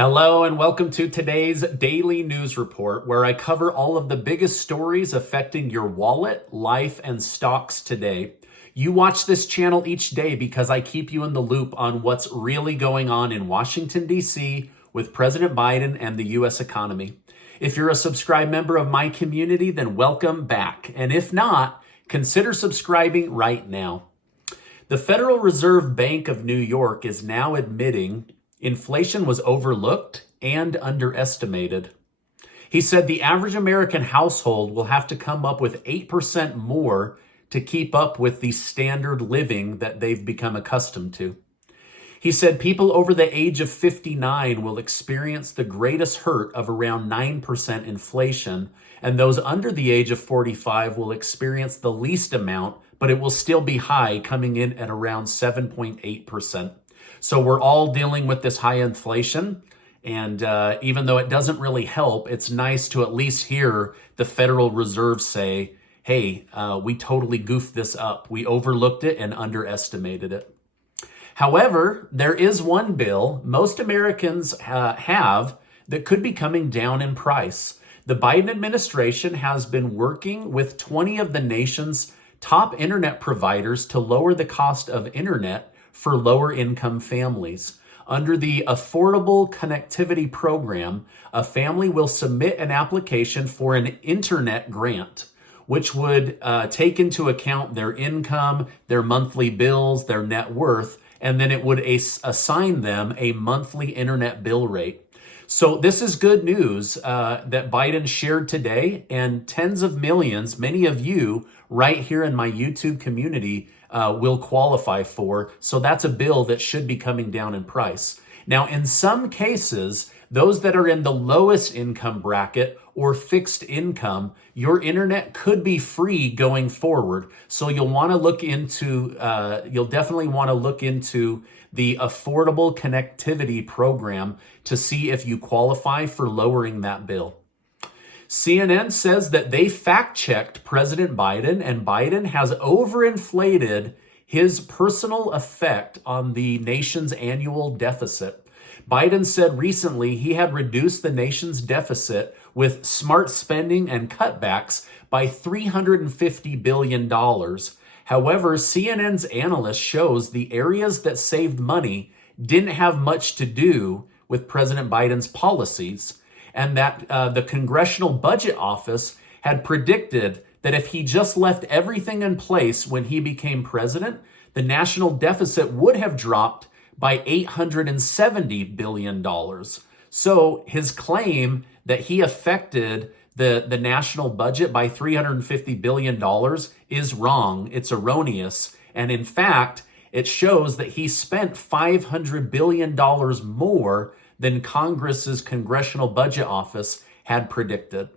Hello and welcome to today's daily news report, where I cover all of the biggest stories affecting your wallet, life, and stocks today. You watch this channel each day because I keep you in the loop on what's really going on in Washington, D.C. with President Biden and the U.S. economy. If you're a subscribed member of my community, then welcome back. And if not, consider subscribing right now. The Federal Reserve Bank of New York is now admitting inflation was overlooked and underestimated. He said the average American household will have to come up with 8% more to keep up with the standard living that they've become accustomed to. He said people over the age of 59 will experience the greatest hurt of around 9% inflation, and those under the age of 45 will experience the least amount, but it will still be high, coming in at around 7.8%. So we're all dealing with this high inflation. And even though it doesn't really help, it's nice to at least hear the Federal Reserve say, hey, we totally goofed this up. We overlooked it and underestimated it. However, there is one bill most Americans have that could be coming down in price. The Biden administration has been working with 20 of the nation's top internet providers to lower the cost of internet for lower income families. Under the Affordable Connectivity Program, a family will submit an application for an internet grant, which would take into account their income, their monthly bills, their net worth, and then it would assign them a monthly internet bill rate. So this is good news that Biden shared today, and tens of millions, many of you right here in my YouTube community will qualify for. So that's a bill that should be coming down in price. Now, in some cases, those that are in the lowest income bracket or fixed income, your internet could be free going forward. So you'll want to look into, you'll definitely want to look into the Affordable Connectivity Program to see if you qualify for lowering that bill. CNN says that they fact-checked President Biden, and Biden has overinflated his personal effect on the nation's annual deficit. Biden said recently he had reduced the nation's deficit with smart spending and cutbacks by $350 billion. However, CNN's analyst shows the areas that saved money didn't have much to do with President Biden's policies, and that the Congressional Budget Office had predicted that if he just left everything in place when he became president, the national deficit would have dropped by $870 billion. So his claim that he affected the national budget by $350 billion is wrong. It's erroneous. And in fact, it shows that he spent $500 billion more than Congress's Congressional Budget Office had predicted.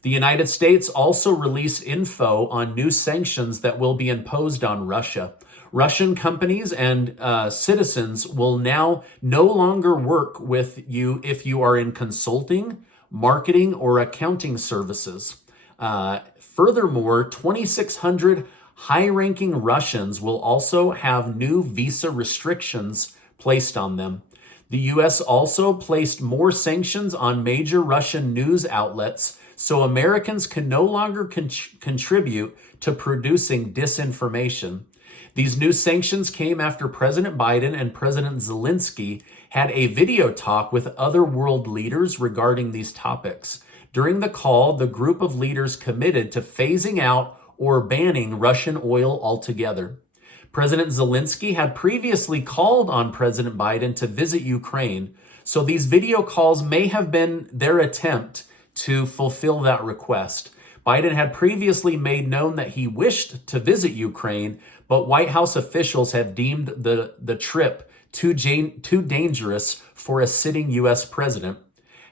The United States also released info on new sanctions that will be imposed on Russia. Russian companies and citizens will now no longer work with you if you are in consulting, marketing, or accounting services. Furthermore, 2,600 high-ranking Russians will also have new visa restrictions placed on them. The U.S. also placed more sanctions on major Russian news outlets, so Americans can no longer contribute to producing disinformation. These new sanctions came after President Biden and President Zelensky had a video talk with other world leaders regarding these topics. During the call, the group of leaders committed to phasing out or banning Russian oil altogether. President Zelensky had previously called on President Biden to visit Ukraine, so these video calls may have been their attempt to fulfill that request. Biden had previously made known that he wished to visit Ukraine, but White House officials have deemed the trip too dangerous for a sitting U.S. president.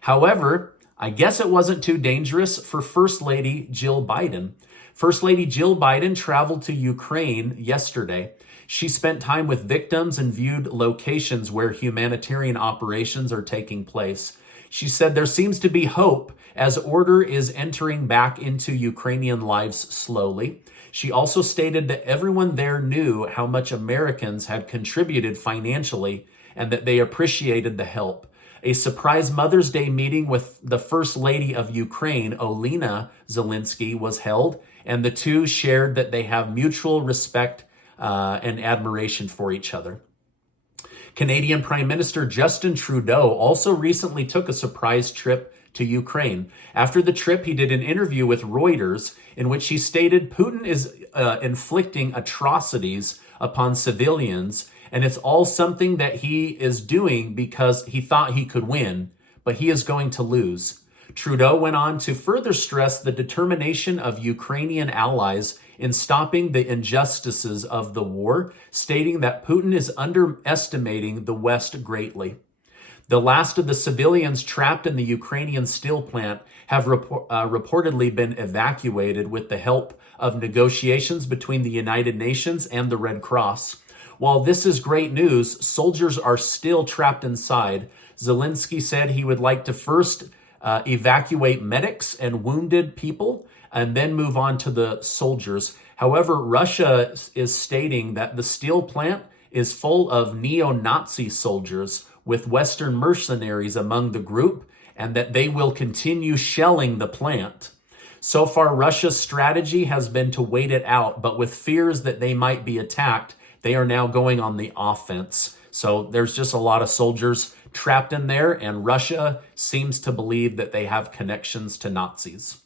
However, I guess it wasn't too dangerous for First Lady Jill Biden. First Lady Jill Biden traveled to Ukraine yesterday. She spent time with victims and viewed locations where humanitarian operations are taking place. She said there seems to be hope as order is entering back into Ukrainian lives slowly. She also stated that everyone there knew how much Americans had contributed financially and that they appreciated the help. A surprise Mother's Day meeting with the First Lady of Ukraine, Olena Zelensky, was held, and the two shared that they have mutual respect and admiration for each other. Canadian Prime Minister Justin Trudeau also recently took a surprise trip to Ukraine. After the trip, he did an interview with Reuters in which he stated Putin is inflicting atrocities upon civilians, and it's all something that he is doing because he thought he could win, but he is going to lose. Trudeau went on to further stress the determination of Ukrainian allies in stopping the injustices of the war, stating that Putin is underestimating the West greatly. The last of the civilians trapped in the Ukrainian steel plant have reportedly been evacuated with the help of negotiations between the United Nations and the Red Cross. While this is great news, soldiers are still trapped inside. Zelensky said he would like to first evacuate medics and wounded people and then move on to the soldiers. However, Russia is stating that the steel plant is full of neo-Nazi soldiers with Western mercenaries among the group, and that they will continue shelling the plant. So far, Russia's strategy has been to wait it out, but with fears that they might be attacked, they are now going on the offense. So there's just a lot of soldiers trapped in there, and Russia seems to believe that they have connections to Nazis.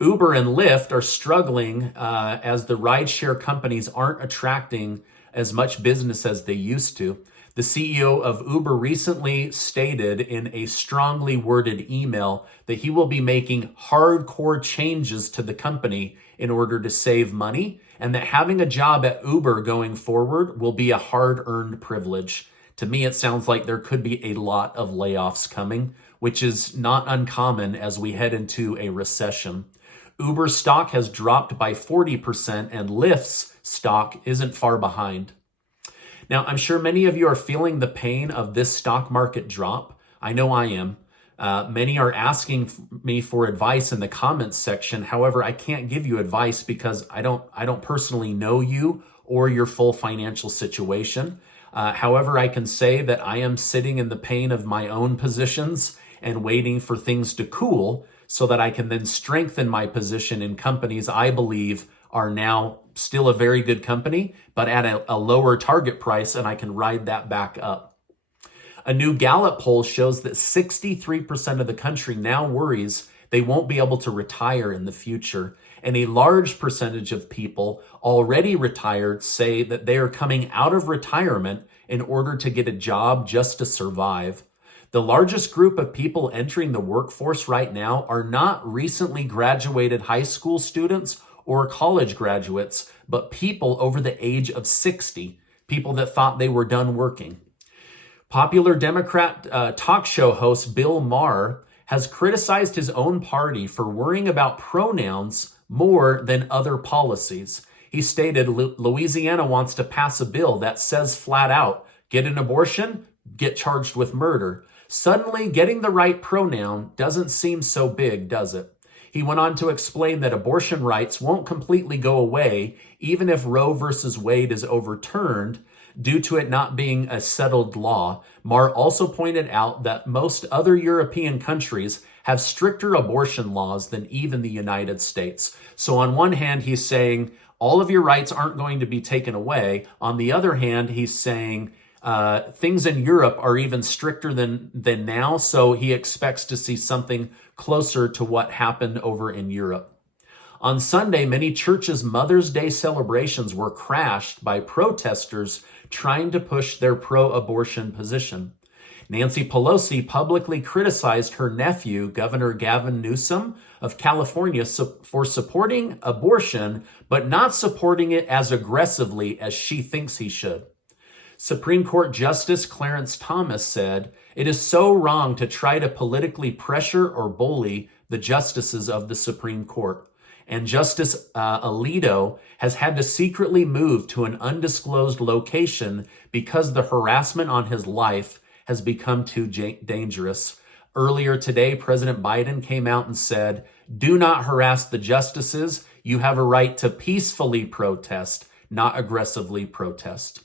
Uber and Lyft are struggling as the rideshare companies aren't attracting as much business as they used to. The CEO of Uber recently stated in a strongly worded email that he will be making hardcore changes to the company in order to save money, and that having a job at Uber going forward will be a hard-earned privilege. To me, it sounds like there could be a lot of layoffs coming, which is not uncommon as we head into a recession. Uber stock has dropped by 40%, and Lyft's stock isn't far behind. Now, I'm sure many of you are feeling the pain of this stock market drop. I know I am. Many are asking me for advice in the comments section. However, I can't give you advice because I don't personally know you or your full financial situation. However, I can say that I am sitting in the pain of my own positions and waiting for things to cool so that I can then strengthen my position in companies I believe are now still a very good company, but at a lower target price, and I can ride that back up. A new Gallup poll shows that 63% of the country now worries they won't be able to retire in the future, and a large percentage of people already retired say that they are coming out of retirement in order to get a job just to survive. The largest group of people entering the workforce right now are not recently graduated high school students or college graduates, but people over the age of 60, people that thought they were done working. Popular Democrat talk show host Bill Maher has criticized his own party for worrying about pronouns more than other policies. He stated Louisiana wants to pass a bill that says flat out, get an abortion, get charged with murder. Suddenly, getting the right pronoun doesn't seem so big, does it? He went on to explain that abortion rights won't completely go away, even if Roe versus Wade is overturned, due to it not being a settled law. Maher also pointed out that most other European countries have stricter abortion laws than even the United States. So on one hand, he's saying all of your rights aren't going to be taken away. On the other hand, he's saying things in Europe are even stricter than now, so he expects to see something closer to what happened over in Europe. On Sunday, many churches' Mother's Day celebrations were crashed by protesters trying to push their pro-abortion position. Nancy Pelosi publicly criticized her nephew, Governor Gavin Newsom of California, for supporting abortion, but not supporting it as aggressively as she thinks he should. Supreme Court Justice Clarence Thomas said, "It is so wrong to try to politically pressure or bully the justices of the Supreme Court." And Justice Alito has had to secretly move to an undisclosed location because the harassment on his life has become too dangerous. Earlier today, President Biden came out and said, "Do not harass the justices. You have a right to peacefully protest, not aggressively protest."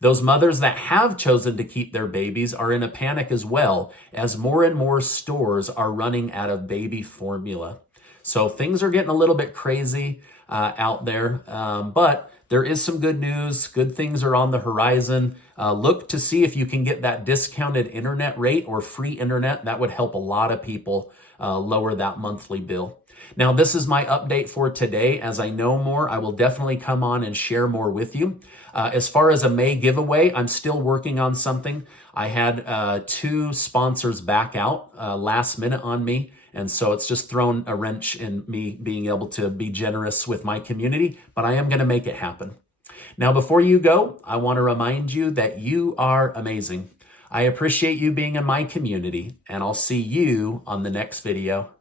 Those mothers that have chosen to keep their babies are in a panic as well, as more and more stores are running out of baby formula. So things are getting a little bit crazy out there, but there is some good news. Good things are on the horizon. Look to see if you can get that discounted internet rate or free internet. That would help a lot of people lower that monthly bill. Now, this is my update for today. As I know more, I will definitely come on and share more with you. As far as a May giveaway, I'm still working on something. I had 2 sponsors back out last minute on me. And so it's just thrown a wrench in me being able to be generous with my community, but I am going to make it happen. Now, before you go, I want to remind you that you are amazing. I appreciate you being in my community, and I'll see you on the next video.